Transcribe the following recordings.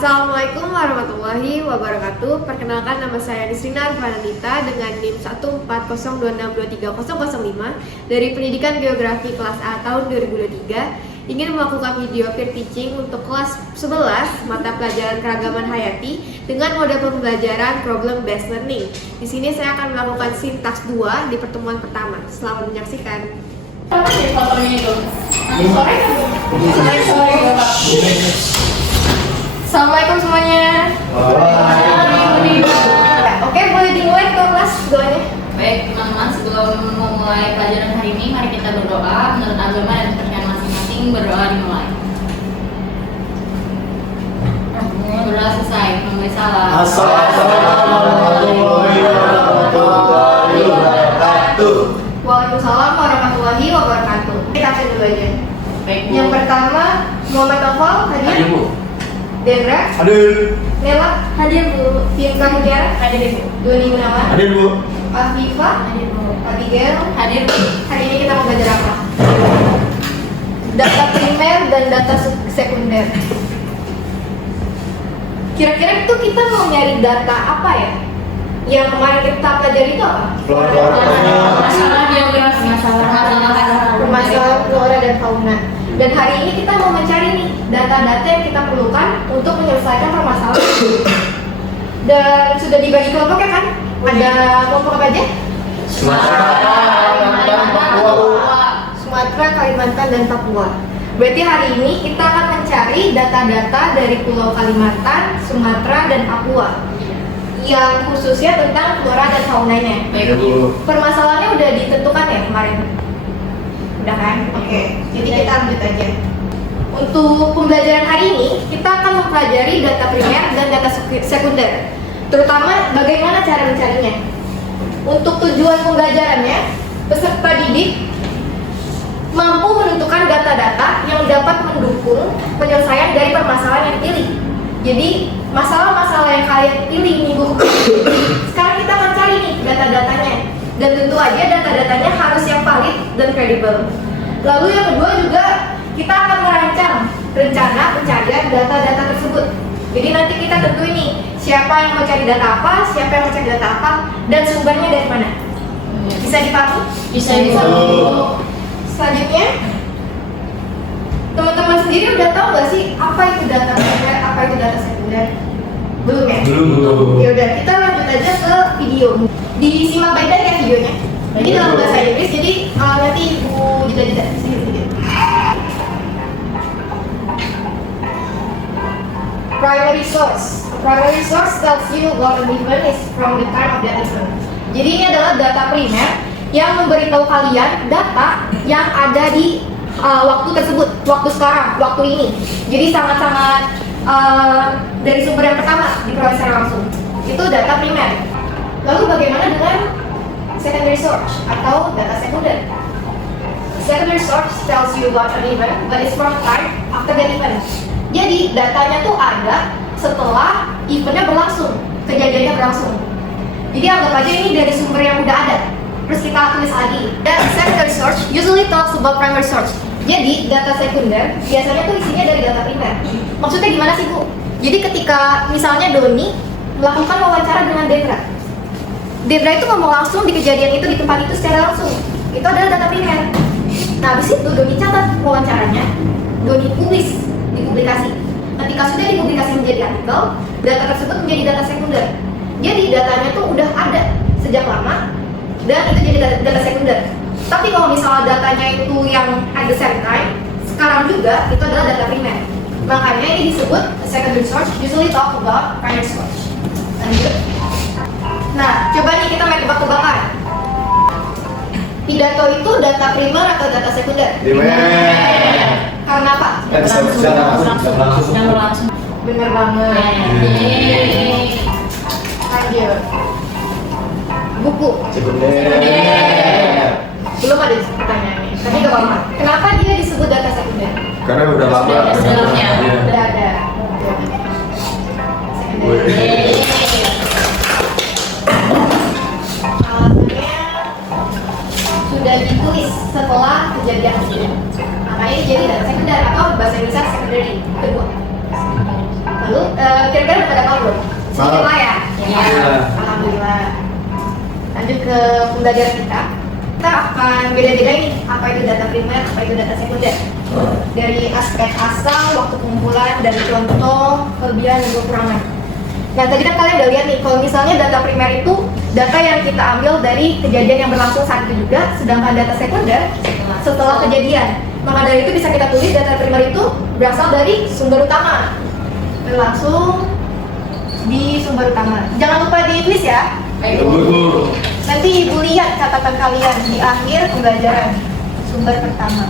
Assalamualaikum warahmatullahi wabarakatuh. Perkenalkan, nama saya Nisrina Arfananita dengan NIM 14062630005 dari Pendidikan Geografi kelas A tahun 2023. Ingin melakukan video peer teaching untuk kelas 11 mata pelajaran keragaman hayati dengan mode pembelajaran problem based learning. Di sini saya akan melakukan sintaks 2 di pertemuan pertama. Selamat menyaksikan. Apa sih fotonya itu? Nanti sore kan? Sore Bapak. Assalamualaikum semuanya. Oke, boleh dimulai ke kelas doanya. Baik teman-teman, sebelum memulai pelajaran hari ini, mari kita berdoa menurut agama dan kepercayaan masing-masing. Berdoa dimulai. Berdoa selesai, memberi salam. Assalamualaikum warahmatullahi wabarakatuh. Waalaikumsalam warahmatullahi wabarakatuh. Kita absen dulu aja. Baik Bu. Yang pertama, Muhammad Novel, hadir. Bu. Dendra, Hadir. Nela, hadir Bu. Vinka Mutiara, Hadir Bu. Doni Gunawan, Hadir, Bu. Afifa, Hadir Bu. Abigail. Hadir Bu. Hari ini kita mau belajar apa? Data primer dan data sekunder. Kira-kira itu kita mau nyari data apa ya? Yang kemarin kita pelajari itu apa? Masalah geografi. Permasalahan flora dan fauna. Dan hari ini kita mau mencari nih data-data yang kita perlukan untuk menyelesaikan permasalahan. Dan sudah dibagi kelompok ya kan? Ada kelompok apa aja? Sumatera, Kalimantan, dan Papua. Berarti hari ini kita akan mencari data-data dari Pulau Kalimantan, Sumatera, dan Papua yang khususnya tentang flora dan faunanya. Baik Bu. Permasalahannya udah ditentukan ya kemarin? Udah kan? Oke. Jadi kita lanjut aja. Untuk pembelajaran hari ini, kita akan mempelajari data primer dan data sekunder. Terutama bagaimana cara mencarinya. Untuk tujuan pembelajarannya, peserta didik mampu menentukan data-data yang dapat mendukung penyelesaian dari permasalahan yang dipilih. Jadi, masalah-masalah yang kalian pilih minggu sekarang kita akan cari nih data-datanya. Dan tentu aja data-datanya harus yang valid dan kredibel. Lalu yang kedua juga kita akan merancang rencana pencarian data-data tersebut. Jadi nanti kita tentuin nih siapa yang mau cari data apa, siapa yang mau cari data apa, dan sumbernya dari mana. Bisa dipahami? Bisa Bu. Selanjutnya, teman-teman sendiri udah tahu nggak sih apa itu data primer, apa itu data sekunder? Belum ya? Belum. Ya udah, kita lanjut aja ke video. Disimak baik-baik ya videonya. Ini dalam bahasa Inggris, jadi nanti ibu jeda-jeda sini video. Primary source. Primary source tells you what an event is from the time of that event. Jadi ini adalah data primer yang memberitahu kalian data yang ada di waktu tersebut, waktu sekarang, waktu ini. Jadi sangat-sangat dari sumber yang pertama diperoleh secara langsung. Itu data primer. Lalu bagaimana dengan secondary source atau data sekunder? Secondary source tells you about an event, but it's from time after that event. Jadi datanya tuh ada setelah eventnya berlangsung, kejadiannya berlangsung. Jadi anggap aja ini dari sumber yang udah ada. Terus kita tulis lagi. Dan secondary source usually talks about primary source. Jadi data sekunder biasanya tuh isinya dari data primer. Maksudnya gimana sih Bu? Jadi ketika misalnya Doni melakukan wawancara dengan Dendra, Dendra itu ngomong langsung di kejadian itu di tempat itu secara langsung. Itu adalah data primer. Nah habis itu Doni catat wawancaranya, Doni tulis di publikasi. Ketika sudah dipublikasi menjadi artikel, data tersebut menjadi data sekunder. Jadi datanya tuh udah ada sejak lama dan itu jadi data sekunder. Tapi kalau misalnya datanya itu yang at the same time, sekarang juga itu adalah data primer. Makanya ini disebut secondary source, usually talk about primary source. Lanjut. Nah, coba nih kita main tebak-tebakan. Pidato itu data primer atau data sekunder? Primer. Karena apa? Yang berlangsung. Bener banget. Lanjut. Buku. Sekunder. Belum ada pertanyaannya, tapi gak apa-apa. Kenapa dia disebut data sekunder? Karena udah lama. Sudah dalamnya. Udah lanjut ke pembelajaran kita. Kita akan beda-bedain nih apa itu data primer, apa itu data sekunder. Dari aspek asal, waktu pengumpulan, dari contoh, kelebihan dan kekurangan. Nah, tadi kan kalian udah lihat nih, kalau misalnya data primer itu data yang kita ambil dari kejadian yang berlangsung saat itu juga, sedangkan data sekunder setelah kejadian. Maka dari itu bisa kita tulis data primer itu berasal dari sumber utama, berlangsung di sumber utama. Jangan lupa ditulis ya. Baik, Bu. Nanti ibu lihat catatan kalian di akhir pembelajaran sumber pertama.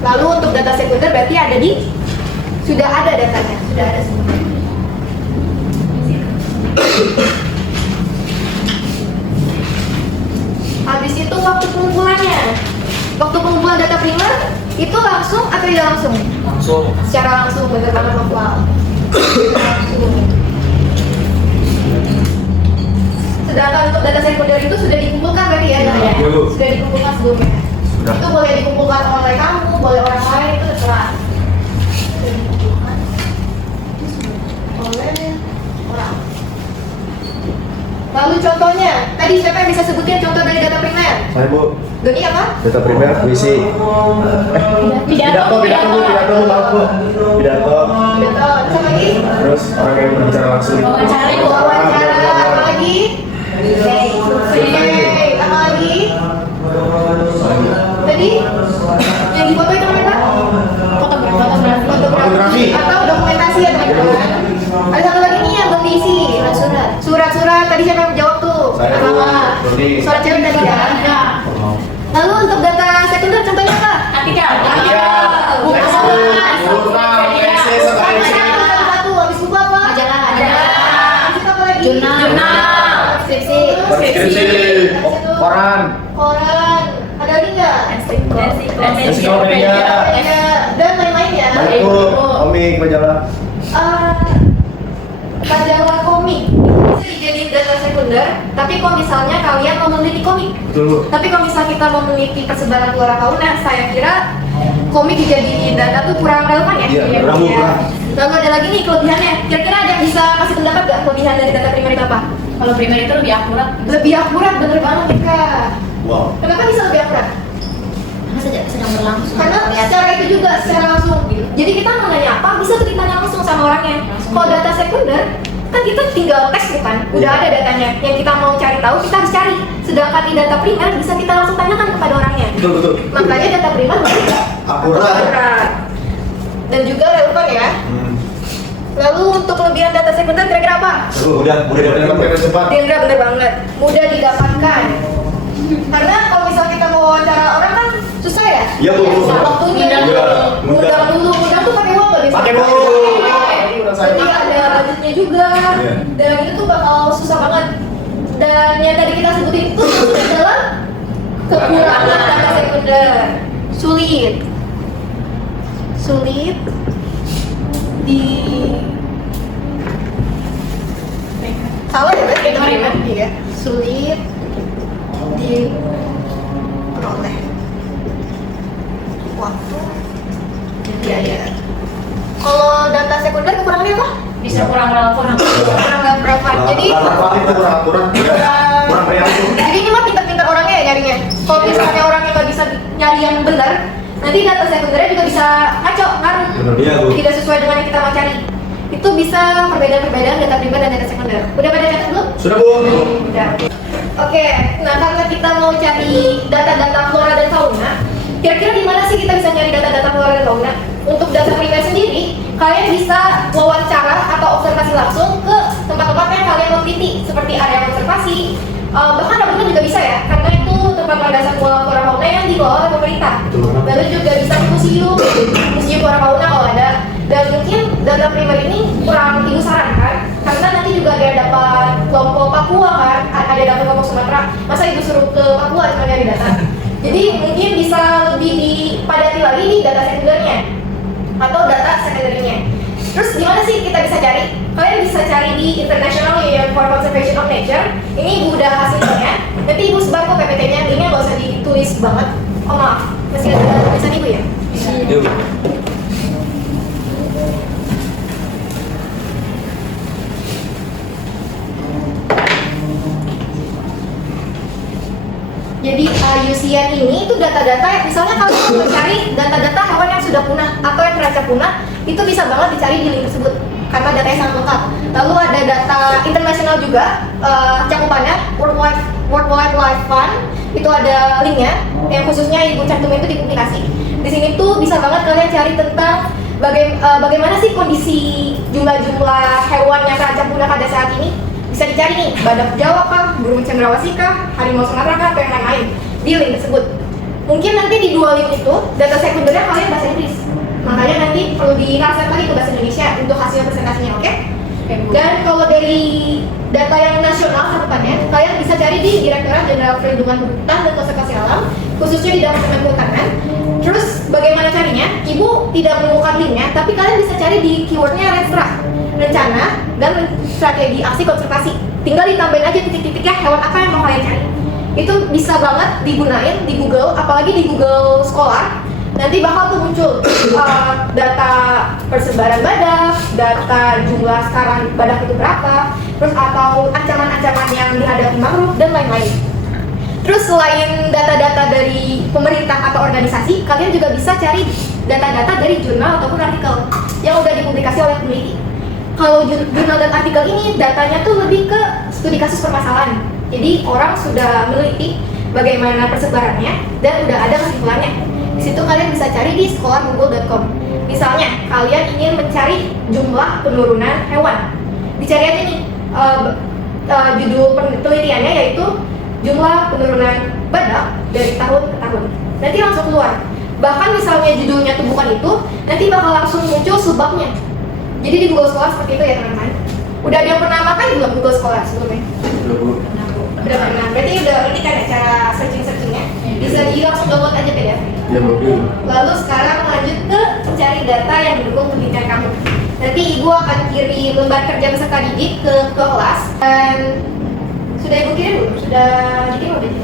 Lalu untuk data sekunder berarti ada di sudah ada datanya, sudah ada sumbernya. Habis itu waktu pengumpulannya. Waktu pengumpulan data primer itu langsung atau tidak langsung? Langsung. Secara langsung, bener banget Novel. Langsung. Sedangkan untuk data sekunder itu sudah dikumpulkan berarti ya, Nak, ya? Iya, Bu. Sudah dikumpulkan sebelumnya. Sudah. Itu boleh dikumpulkan oleh kamu, boleh orang lain, itu terserah. Sudah dikumpulkan oleh orang. Lalu contohnya, tadi siapa yang bisa sebutin contoh dari data primer? Saya Bu. Doni apa? Data primer puisi. Pidato Bu, maaf Bu. Pidato. Data, apa lagi? Terus orang yang berbicara langsung. Wawancara, apa lagi? Survei, apa lagi? Tadi yang di foto itu namanya apa? Fotografi atau dokumentasi ya teman-teman. Ada satu lagi nih yang belum diisi. Surat-surat tadi siapa yang menjawab tuh? Saya, Bu. Doni. Surat cewek tadi ya. Lalu untuk data sekunder contohnya apa? artikel. Buku Next, Bu. Jurnal, essay, sama essay. satu, habis buku apa? Majalah. Habis itu apa lagi? Jurnal. Skripsi. Skripsi. Koran. Koran. Ada lagi nggak? Ensiklopedia. Dan lain-lain ya. Baik Bu. Komik, majalah. Majalah komik bisa dijadiin data sekunder, tapi kalau misalnya kalian mau meneliti komik, Betul Bu. tapi kalau misalnya kita mau meneliti persebaran flora fauna, saya kira komik dijadiin data tuh kurang relevan ya. Iya, kurang, Bu, kurang. Lalu ada lagi nih kelebihannya. Kira-kira ada yang bisa kasih pendapat gak kelebihan dari data primer itu apa? Kalau primer itu lebih akurat. Lebih akurat, bener banget Kak. Wow. Kenapa bisa lebih akurat? Karena sedang berlangsung. Karena secara itu juga secara langsung gitu. Jadi kita mau nanya apa bisa tuh ditanya langsung sama orangnya. Kalau data sekunder kan kita tinggal tes bukan, udah ada datanya. Yang kita mau cari tahu kita harus cari. Sedangkan di data primer bisa kita langsung tanyakan kepada orangnya. Betul. Makanya data primer lebih Akurat. dan juga relevan ya. Lalu untuk kelebihan data sekunder kira-kira apa? Udah didapatkan cepat. Indra bener banget, mudah didapatkan. Karena kalau misal kita mau wawancara orang kan susah ya. Iya, Bu. Waktunya Iya, mudah dulu, mudah tuh pakai uang nggak bisa. Pakai Bu. Jadi ada budgetnya juga, Iya. dan itu tuh bakal susah banget. Dan yang tadi kita sebutin itu adalah kekurangan data sekunder, sulit di salah ya berarti iya sulit diperoleh waktu dan biaya. Kalau data sekunder kekurangannya apa? Bisa kurang relevan. Kurang relevan. Jadi kurang akurat. Kurang realistis. jadi ini mah pintar-pintar orangnya ya nyarinya. Kalau misalnya orangnya nggak bisa nyari yang benar, nanti data sekundernya juga bisa ngaco, ngaruh. Benar dia, Bu. Tidak sesuai dengan yang kita mau cari. Itu bisa perbedaan-perbedaan data primer dan data sekunder. Udah pada catat belum? Sudah Bu. Udah. Oke, nah karena kita mau cari data-data flora dan fauna, kira-kira di mana sih kita bisa nyari data-data flora dan fauna? Untuk data primer sendiri, kalian bisa wawancara atau observasi langsung ke tempat-tempat yang kalian mau teliti, seperti area konservasi, bahkan laboratorium juga bisa ya, karena itu tempat landasan flora fauna yang dikelola oleh pemerintah. Lalu juga bisa ke museum flora fauna kalau ada. Dan mungkin data primer ini kurang ibu sarankan, karena nanti juga ada yang dapat kelompok Papua kan, ada yang dapat kelompok Sumatera. Masa ibu suruh ke Papua cuma nyari data? Jadi mungkin bisa lebih dipadati lagi nih data sekundernya atau data sekundernya. Terus gimana sih kita bisa cari? Kalian bisa cari di International Union for Conservation of Nature. Ini ibu udah hasilnya. Nanti ibu sebar kok PPT-nya, linknya nggak usah ditulis banget. Oh maaf, masih ada tulisan ibu ya? Yuk. IUCN ini itu data-data yang misalnya kalau mau mencari data-data hewan yang sudah punah atau yang terancam punah, itu bisa banget dicari di link tersebut karena datanya sangat lengkap. Lalu ada data internasional juga, cakupannya World Wildlife Fund, itu ada linknya yang khususnya ibu cantumin itu di publikasi. Di sini tuh bisa banget kalian cari tentang bagaimana sih kondisi jumlah hewan yang terancam punah pada saat ini. Bisa dicari nih, badak Jawa kah, burung cendrawasih kah, harimau Sumatera kah, atau yang lain-lain di link tersebut. Mungkin nanti di dua link itu data sekundernya kalian bahasa Inggris, makanya nanti perlu ditranslate lagi ke bahasa Indonesia untuk hasil presentasinya, oke? Dan kalau dari data yang nasional catatannya, kalian bisa cari di Direktorat Jenderal Perlindungan Hutan dan Konservasi Alam, khususnya di Departemen Kehutanan. Terus bagaimana carinya? Ibu tidak menemukan linknya, tapi kalian bisa cari di keywordnya rencana dan strategi aksi konservasi. Tinggal ditambahin aja titik-titiknya hewan apa yang mau kalian cari. Itu bisa banget digunain di Google, apalagi di Google Scholar. Nanti bakal tuh muncul data persebaran badak, data jumlah sekarang badak itu berapa, terus atau ancaman-ancaman yang dihadapi mangrove dan lain-lain. Terus selain data-data dari pemerintah atau organisasi, kalian juga bisa cari data-data dari jurnal ataupun artikel yang udah dipublikasi oleh peneliti. Kalau jurnal dan artikel ini datanya tuh lebih ke studi kasus permasalahan. Jadi orang sudah meneliti bagaimana persebarannya dan udah ada kesimpulannya. Di situ kalian bisa cari di scholargoogle.com. Misalnya kalian ingin mencari jumlah penurunan hewan, dicari aja nih judul penelitiannya yaitu jumlah penurunan badak dari tahun ke tahun. Nanti langsung keluar. Bahkan misalnya judulnya tuh bukan itu, nanti bakal langsung muncul sebabnya. Jadi di Google Scholar seperti itu ya teman-teman. Udah ada yang pernah makan belum Google Scholar sebelumnya? Udah pernah. Berarti udah ngerti kan ya cara searching-searchingnya? Bisa di langsung download aja PDF. Ya, Bu. Lalu sekarang lanjut ke mencari data yang mendukung pendidikan kamu. Nanti ibu akan kirim lembar kerja peserta didik ke kelas. Dan sudah ibu kirim belum? Sudah dikirim belum?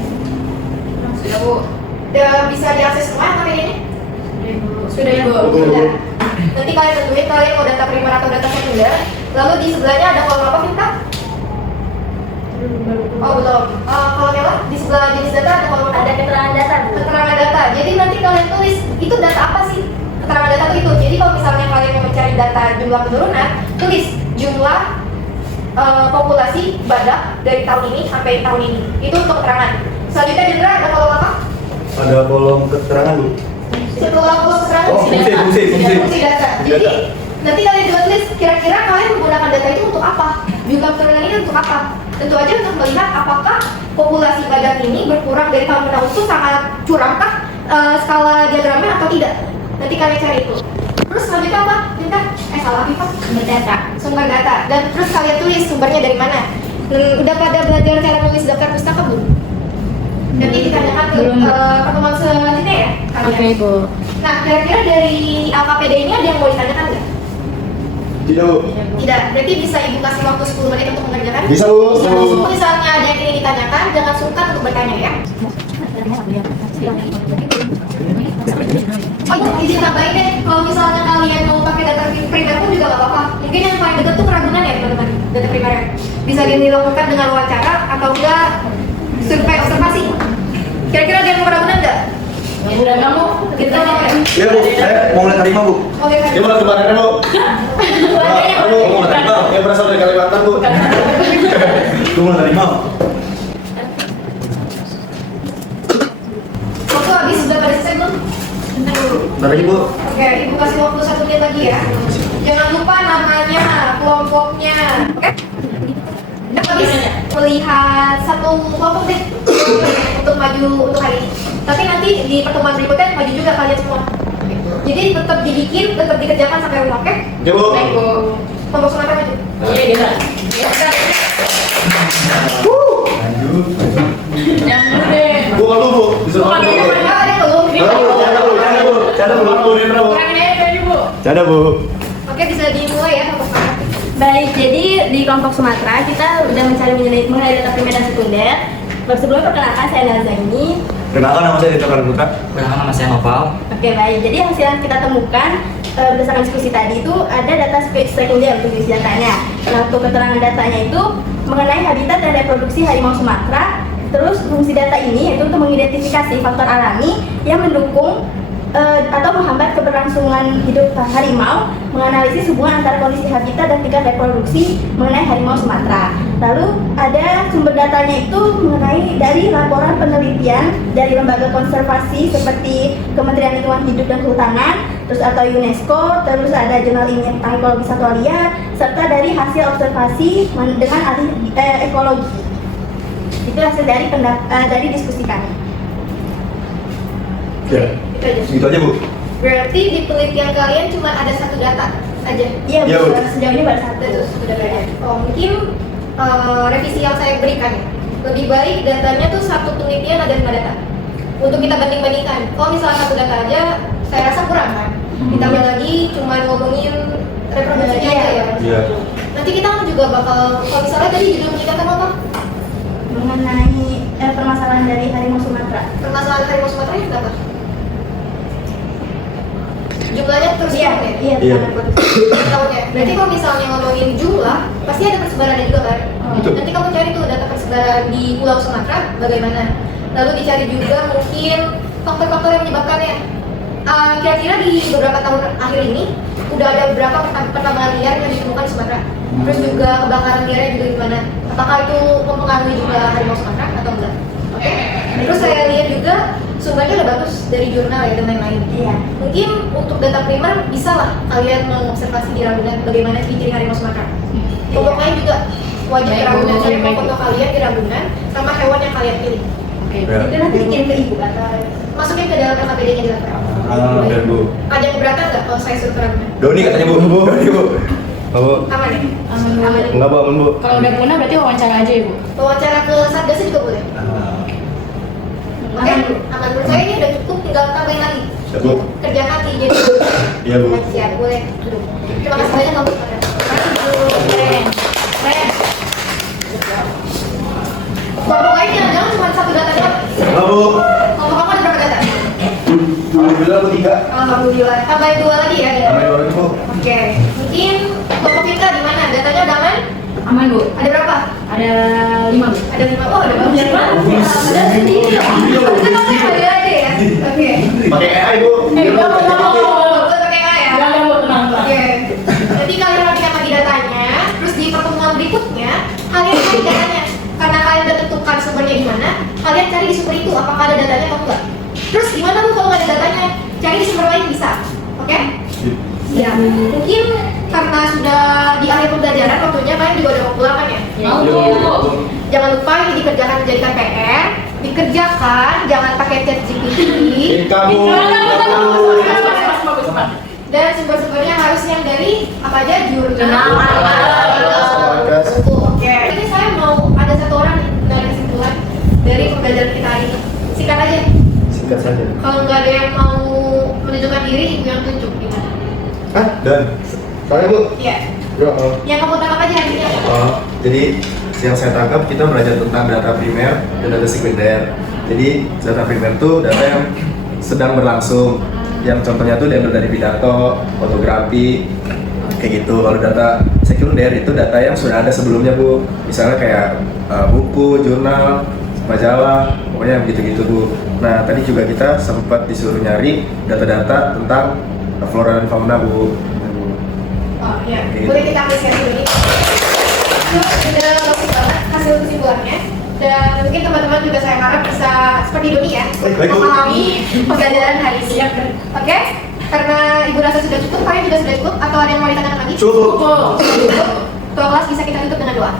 Sudah Bu. Udah bisa diakses semua apa ini? Sudah Ibu. Sudah. Nanti kalian tentuin kalian mau data primer atau data sekunder. Lalu di sebelahnya ada kolom apa Vinta? Oh belum. Kolom yang di sebelah jenis data ada kolom Ada keterangan data Bu. keterangan data. Jadi nanti kalian tulis itu data apa sih? Keterangan data itu. Jadi kalau misalnya kalian mau mencari data jumlah penurunan, tulis jumlah populasi badak dari tahun ini sampai tahun ini. Itu untuk keterangan. Selanjutnya Dendra ada kolom apa? Ada kolom keterangan, Bu. Setelah kolom keterangan Oh, fungsi. data. Jadi nanti kalian juga tulis kira-kira kalian menggunakan data itu untuk apa? Jumlah penurunan ini untuk apa? Tentu aja untuk melihat apakah populasi badak ini berkurang dari tahun ke tahun itu sangat curamkah skala diagramnya atau tidak. Nanti kalian cari itu. Terus selanjutnya apa? Salah Viva. Sumber data. Dan terus kalian tulis sumbernya dari mana. Udah pada belajar cara menulis daftar pustaka belum? Nanti ditanyakan ke pertemuan selanjutnya ya kalian. Oke Bu. Nah kira-kira dari LKPD ini ada yang mau ditanyakan nggak? Tidak, Bu. Tidak, berarti bisa ibu kasih waktu 10 menit untuk mengerjakan? Bisa, Bu. Kalau misalnya ada yang ingin ditanyakan, jangan sungkan untuk bertanya ya. Oh iya, izin tambahin deh, kalau misalnya kalian mau pakai data primer pun juga gak apa-apa. Mungkin yang paling dekat tuh Keragunan ya teman-teman, data primer. Bisa dilakukan dengan wawancara atau enggak survei observasi. Kira-kira ada yang mau Keragunan nggak? Ya sudah kamu. Kita Iya, Bu. Saya mau lihat harimau, Bu. Oke, kan? Gimana kemarin, Bu? Aku mau lihat harimau. Yang berasal dari Kalimantan, Bu. Aku mau lihat harimau. Waktu habis sudah pada selesai belum? Bentar dulu. Bentar lagi, Bu. Oke, ibu kasih waktu 1 menit lagi ya. Jangan lupa namanya, kelompoknya. Oke? Udah habis melihat satu kelompok deh untuk maju untuk hari ini. Tapi nanti di pertemuan berikutnya maju juga kalian semua. Jadi tetap dibikin, tetap dikerjakan sampai rumah, oke? Oke, Bu. Baik Bu. Kelompok Sumatera maju. Iya gitu. Lanjut. Yang deh. Bu, kalau Bu. Disuruh Bukan, Bu. bukan. Ada yang belum? Canda, Bu. Canda, Bu. Canda, Bu. Bu, Dendra, Bu. Kurangin aja tadi Bu. Canda, Bu. Oke, bisa dimulai ya kelompok Sumatera. Baik, jadi di kelompok Sumatera kita udah mencari mengenai data primer dan sekunder. Sebelumnya perkenalkan saya Nazaini. Kenalkan nama saya Dito Karbuka. Perkenalkan nama saya Noval. Oke baik, jadi hasil yang kita temukan berdasarkan diskusi tadi itu ada data sekunder untuk jenis datanya. Nah untuk keterangan datanya itu mengenai habitat dan reproduksi harimau Sumatera Terus fungsi data ini yaitu untuk mengidentifikasi faktor alami yang mendukung atau menghambat keberlangsungan hidup harimau, menganalisis hubungan antara kondisi habitat dan tingkat reproduksi mengenai harimau Sumatera. Lalu ada sumber datanya itu mengenai dari laporan penelitian dari lembaga konservasi seperti Kementerian Lingkungan Hidup dan Kehutanan, terus atau UNESCO, terus ada jurnal ilmiah tentang ekologi satwa liar, serta dari hasil observasi dengan ahli ekologi. Itu hasil dari diskusi kami. Ya, Itu aja. segitu aja Bu. Berarti di penelitian kalian cuma ada satu data aja. Iya, Iya, Bu. sejauh ini baru satu. Itu satu data aja. Oh, mungkin revisi yang saya berikan ya. Lebih baik datanya tuh satu penelitian ada 5 data. Untuk kita banding-bandingkan. Kalau misalnya satu data aja, saya rasa kurang kan. Ditambah lagi cuma ngomongin reproduksinya aja ya. Iya. Nanti kita kan juga bakal, kalau misalnya tadi judul kita kan apa? Mengenai permasalahan dari harimau Sumatera. Permasalahan harimau Sumatera itu apa? Jumlahnya terus Iya, turun ya? iya, Iya. Tahunnya. Berarti kalau misalnya ngomongin jumlah, pasti ada persebarannya juga kan? Betul. Nanti kamu cari tuh data persebaran di Pulau Sumatera bagaimana. Lalu dicari juga mungkin faktor-faktor yang menyebabkannya. Kira-kira di beberapa tahun akhir ini udah ada beberapa pertambangan liar yang ditemukan di Sumatera. Terus juga kebakaran liarnya juga gimana? Apakah itu mempengaruhi juga harimau Sumatera atau enggak? Oke. Terus saya lihat juga sumbernya udah bagus dari jurnal ya dan lain-lain. Iya. Mungkin untuk data primer bisa lah kalian mengobservasi di Ragunan bagaimana ciri-ciri harimau Sumatera. Kelompok lain juga wajib ke Baik, Ragunan, Bu. cari Baik, Bu. foto kalian di Ragunan sama hewan yang kalian pilih. Oke. Ya. Itu nanti dikirim ke ibu atau Masukin ke dalam RKPD-nya di lapor. Dan Bu. Ada yang keberatan nggak kalau saya suruh ke Ragunan? Doni katanya Bu. Doni Bu. Enggak Bu. Aman ya? Aman, Bu. Aman. Enggak Bu, aman Bu. Kalau udah punah berarti wawancara aja ya Bu? Wawancara ke Satgasnya juga boleh. Oke, aman. Menurut saya ini udah cukup, tinggal tambahin lagi. Siap Bu. Kerja hati jadi. Iya Bu. Siap, boleh. Duduk. Terima kasih banyak kamu. Keren. Keren. Kelompok lain jangan-jangan cuma satu data doang. Enggak Bu. Kelompok kamu ada berapa data? Alhamdulillah Bu 3. Alhamdulillah. Tambahin 2 lagi ya. Namanya baru Bu. Oke. Mungkin kelompok kita di mana? Datanya udah aman? Aman Bu. Ada berapa? Ada 5 Bu. Ada 5. Oh, ada bagus. Ada sendiri loh. Kita pakai model aja ya. Oke. Pakai AI Bu. Gue pakai A ya. Jangan Bu, tenang. Oke. Jadi kalian rapikan lagi datanya, terus di pertemuan berikutnya kalian cari datanya. Karena kalian udah tentukan sumbernya di mana, kalian cari di sumber itu apakah ada datanya atau enggak. Terus gimana Bu kalau nggak ada datanya? Cari di sumber lain bisa. Oke? Ya, mungkin karena sudah di akhir pembelajaran waktunya kalian juga udah mau pulang kan ya? Mau Iya, Bu. Bu. Jangan lupa ini dikerjakan menjadikan PR, dikerjakan, jangan pakai chat GPT. Kamu. Dan sumber-sumbernya harus yang dari apa aja Jurnal. Oke. Ini saya mau ada satu orang nih menarik kesimpulan dari pembelajaran kita hari ini. Singkat aja. Singkat saja. Kalau nggak ada yang mau menunjukkan diri, ibu yang tunjuk gimana? Ah, dan saya Bu. Iya. Ya, Yang kamu tangkap aja hari ini apa? jadi yang saya tangkap kita belajar tentang data primer dan data sekunder. Jadi data primer itu data yang sedang berlangsung. Yang contohnya tuh diambil dari pidato, fotografi, kayak gitu. Kalau data sekunder itu data yang sudah ada sebelumnya Bu. Misalnya kayak buku, jurnal, majalah, pokoknya begitu-gitu Bu. Nah tadi juga kita sempat disuruh nyari data-data tentang flora dan fauna Bu. Oh iya. Oke. Boleh kita apresiasi dulu. Itu sudah bagus banget hasil kesimpulannya. Dan mungkin teman-teman juga saya harap bisa seperti Doni ya, Baik, Bu. memahami pembelajaran hari ini. Oke? Karena Ibu rasa sudah cukup, kalian juga sudah cukup, atau ada yang mau ditanyakan lagi? Cukup. Cukup. Kelas bisa kita tutup dengan doa.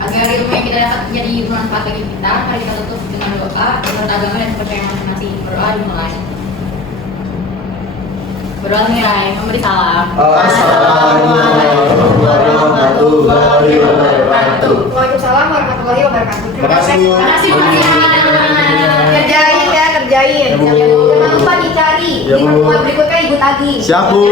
Agar ilmu yang kita dapat menjadi bermanfaat bagi kita, mari kita tutup dengan doa menurut agama dan kepercayaan masing-masing. Berdoa dimulai. Berdoa dimulai, memberi salam. Assalamualaikum warahmatullahi wabarakatuh. Waalaikumsalam warahmatullahi wabarakatuh. Terima kasih, Bu. Terima kasih Bu. Kerjain ya, kerjain. Ya, Bu. Jangan lupa dicari Ya, di Bu. pertemuan berikutnya Ibu tagih. Siap Bu.